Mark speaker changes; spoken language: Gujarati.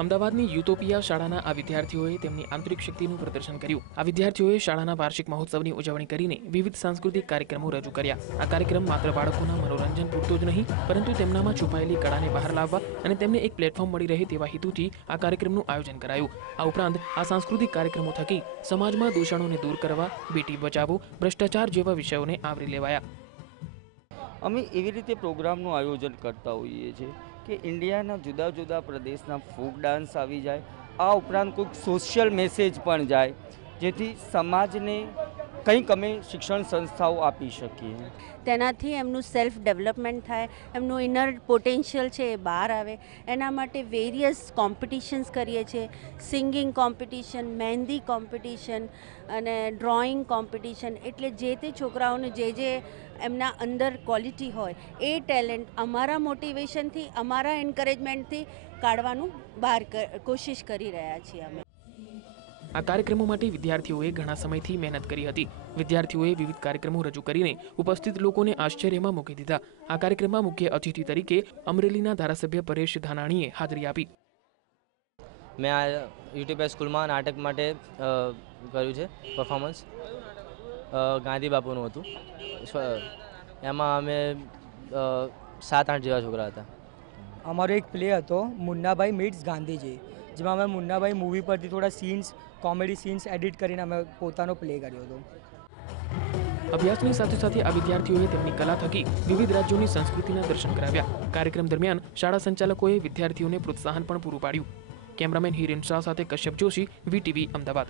Speaker 1: અમદાવાદની યુટોપિયા શાળાના આ વિદ્યાર્થીઓએ તેમની આંતરિક શક્તિનું પ્રદર્શન કર્યું. આ વિદ્યાર્થીઓએ શાળાના વાર્ષિક મહોત્સવની ઉજવણી કરીને વિવિધ સાંસ્કૃતિક કાર્યક્રમો રજૂ કર્યા. આ કાર્યક્રમ માત્ર બાળકોના મનોરંજન પૂરતો જ નહીં, પરંતુ તેમનામાં છુપાયેલી કળાને બહાર લાવવા અને તેમને એક પ્લેટફોર્મ મળી રહે તેવા હેતુથી આ કાર્યક્રમનું આયોજન કરાયું. આ ઉપરાંત આ સાંસ્કૃતિક કાર્યક્રમો થકી સમાજમાં દૂષણોને દૂર કરવા, બેટી બચાવો, ભ્રષ્ટાચાર જેવા વિષયોને આવરી લેવાયા.
Speaker 2: અમે એવી રીતે પ્રોગ્રામનું આયોજન કરતા હોઈએ છીએ. કે ઇન્ડિયાના જુદા જુદા પ્રદેશના ફોક ડાન્સ આવી જાય. આ ઉપરાંત કોઈક સોશિયલ મેસેજ પણ જાય. જેથી સમાજને કંઈક અમે શિક્ષણ સંસ્થાઓ આપી શકીએ.
Speaker 3: તેનાથી એમનું સેલ્ફ ડેવલપમેન્ટ થાય, એમનું ઇનર પોટેન્શિયલ છે એ બહાર આવે. એના માટે વેરિયસ કોમ્પિટિશન્સ કરીએ છીએ. સિંગિંગ કોમ્પિટિશન મહેંદી કોમ્પિટિશન અને ડ્રોઈંગ કોમ્પિટિશન એટલે જે તે છોકરાઓને જે જે એમના અંદર ક્વોલિટી હોય, એ ટેલેન્ટ અમારા મોટિવેશનથી અમારા એન્કરેજમેન્ટથી કાઢવાનું બહાર કોશિશ કરી રહ્યા છીએ અમે.
Speaker 1: આ કાર્યક્રમો માટે વિદ્યાર્થીઓએ ઘણા સમયથી મહેનત કરી હતી. વિદ્યાર્થીઓએ વિવિધ કાર્યક્રમો રજૂ કરીને ઉપસ્થિત લોકોને આશ્ચર્યમાં મૂકી દીધા. આ કાર્યક્રમમાં મુખ્ય અતિથિ તરીકે અમરેલીના ધારાસભ્ય પરેશ ધાનાણીએ હાજરી આપી.
Speaker 4: મેં આ યુટ્યુબ સ્કૂલમાં નાટક માટે કર્યું છે પરફોર્મન્સ ગાંધી બાપુનું હતું. એમાં અમે સાત આઠ જેવા છોકરા હતા.
Speaker 5: અમારો એક પ્લે હતો મુન્નાભાઈ મીટ્સ ગાંધીજી. જેમાં અમે મુન્નાભાઈ મૂવી પરથી થોડા સીન્સ કોમેડી સીન્સ એડિટ કરીને અમે પોતાનો પ્લે કર્યો હતો.
Speaker 1: અભ્યાસની સાથે સાથે આ વિદ્યાર્થીઓએ તેમની કલા થકી વિવિધ રાજ્યોની સંસ્કૃતિના દર્શન કરાવ્યા. કાર્યક્રમ દરમિયાન શાળા સંચાલકોએ વિદ્યાર્થીઓને પ્રોત્સાહન પણ પૂરું પાડ્યું. કેમેરામેન હિરેન શાહ સાથે કશ્યપ જોશી, વીટીવી અમદાવાદ.